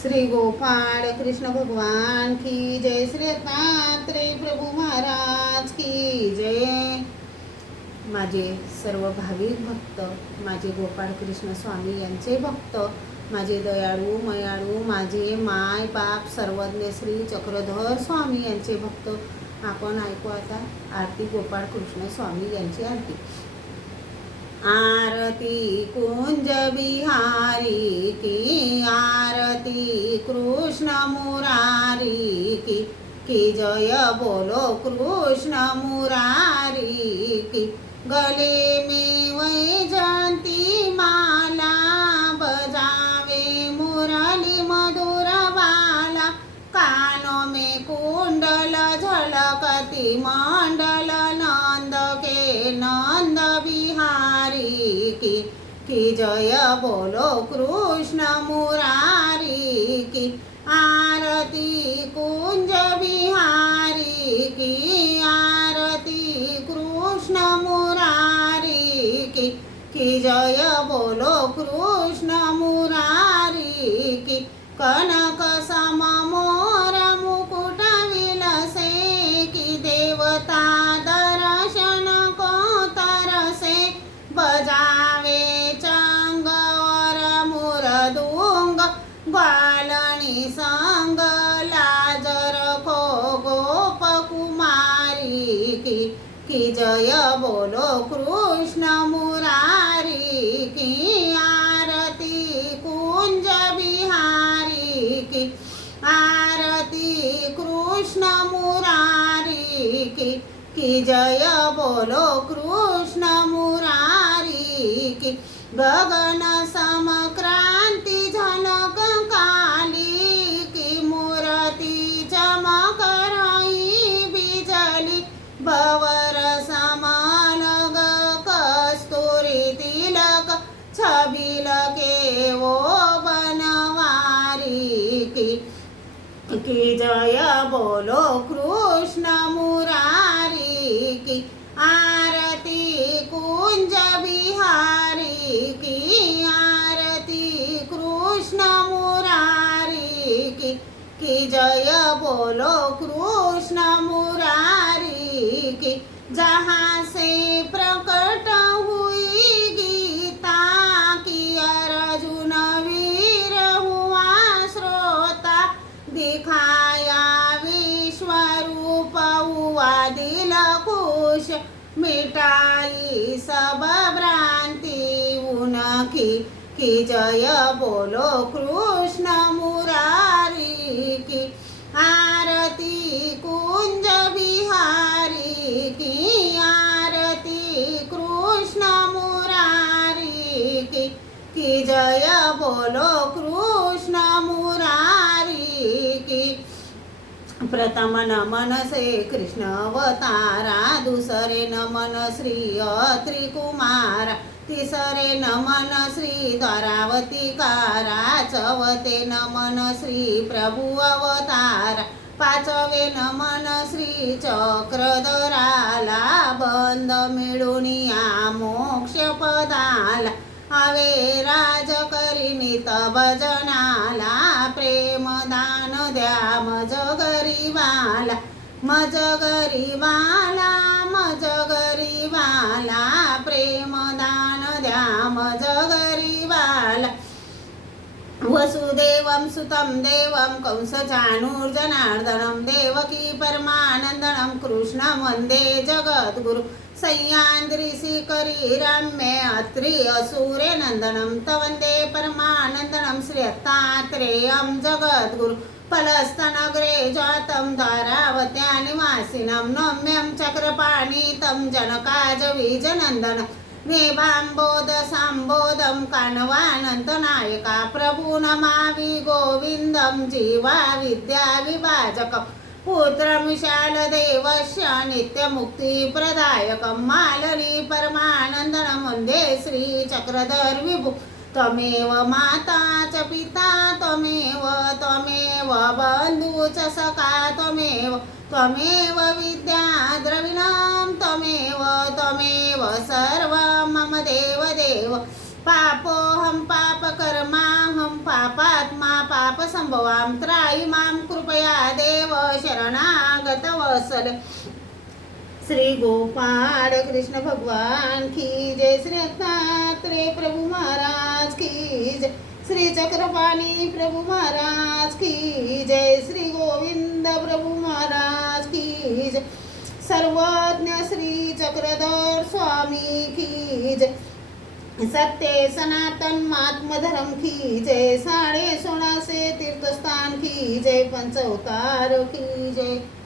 श्री गोपाळ कृष्ण भगवान की जय, श्री दत्तात्रेय प्रभू महाराज की जय। माझे सर्व भाविक भक्त, माझे गोपाळ कृष्ण स्वामी यांचे भक्त, माझे दयाळू मयाळू, माझे माय बाप सर्वज्ञ श्री चक्रधर स्वामी यांचे भक्त, आपण ऐकू आता आरती गोपाळ कृष्ण स्वामी यांची आरती। आरती कुंज बिहारी की, आरती कृष्ण मुरारी की जय बोलो कृष्ण मुरारी की। गले में वैजयंती माला, बजावे मुरली मधुर बाला, कानों में कुंडल झलकती मंडल, नंद के नंद बिहारी की जय बोलो कृष्ण मुरारी की। आरती कुंज बिहारी की, आरती कृष्ण मुरारी की जय बोलो कृष्ण मुरारी की। कनक सम मोर मुकुट विलसे, की देवता दर्शन को तरसे, बजावे चंग और मुरदुंग, ग्वालनी संग लाजर को गोप कुमारी की जय बोलो कृष्ण मुरारी की। आरती कुंज बिहारी की, आरती कृष्ण मुरारी की जय बोलो कृष्ण मुरारी की। गगन सम क्रांति झलक काली, की मूर्ति चमक रही बिजली, भवर समान कस्तूरी तिलक, छबिल के वो बनवारी की जय बोलो कृष्ण मुरारी की। आरती कुंज बिहारी की, आरती कृष्ण मुरारी की जय बोलो कृष्ण मुरारी की। जहाँ से प्रकट हुई गीता, की अर्जुन वीर हुआ श्रोता, दिखाया विश्व रूप हुआ दिल खुश, मिटाई सब भ्रांति उनकी की जय बोलो कृष्ण मुरारी की। आरती कुंज बिहारी की, आरती कृष्ण मुरारी की जय बोलो कृष्ण मुरारी की। प्रथम नमन से कृष्ण अवतारा, दूसरे नमन श्री त्रिकुमारा, तिसरे नमन श्री द्वारावती कारा, चौथे नमन श्री प्रभु अवतारा, पाचवे नमन श्री चक्रधराला, बंद मिळून या मोक्ष पदाला, हवे राज करी नित भजनाला, प्रेम दान द्या मज गरीबाला, मज गरीबाला, मज गरीबाला, प्रेम दान द्या मज गरीबाला। वसुदेवं सुतं देवं कंसचाणूर्जनार्दनं, देवकी परमानन्दनं कृष्णं वन्दे जगद्गुरु, सह्याद्री करी रम्ये अत्रि असुरे नन्दनं, तवन्दे परमानन्दनं श्री दत्तात्रेयं जगद्गुरु, पलस्तनगरे जातं धारावत्या निवासिनं, नम्यं चक्रपाणितं जनकाजवीजनन्दनं, नेभाम्बोध सांबोधं कानवानन्तनायका, प्रभु नमामि गोविन्दं जीवा विद्या विभाजकं, पुत्रं विशालदेवस्य नित्यमुक्तिप्रदायकं, मालनी परमानन्दनं वन्दे श्री चक्रधर विभु, त्वमेव माता च पिता त्वमेव, त्वमेव बन्धु च सखा त्वमेव, त्वमेव विद्या द्रविणं त्वमेव, त्वमेव सर्वं मम देव देव, पापो हम पाप कर्मा हम पापात्मा पाप संभवाम त्राईमाम कृपया देव शरणागत वसल. श्री गोपाळ कृष्ण भगवान की जय. श्री दत्तात्रेय प्रभु महाराज की जय. श्री चक्रपाणी प्रभु महाराज की जय. श्री गोविंद प्रभु महाराज की जय. सर्वज्ञ श्री चक्रधर स्वामी की जय. सत्य सनातन आत्मधर्म की जय. 16.5 तीर्थस्थान की जय. पंचअवतार की जय.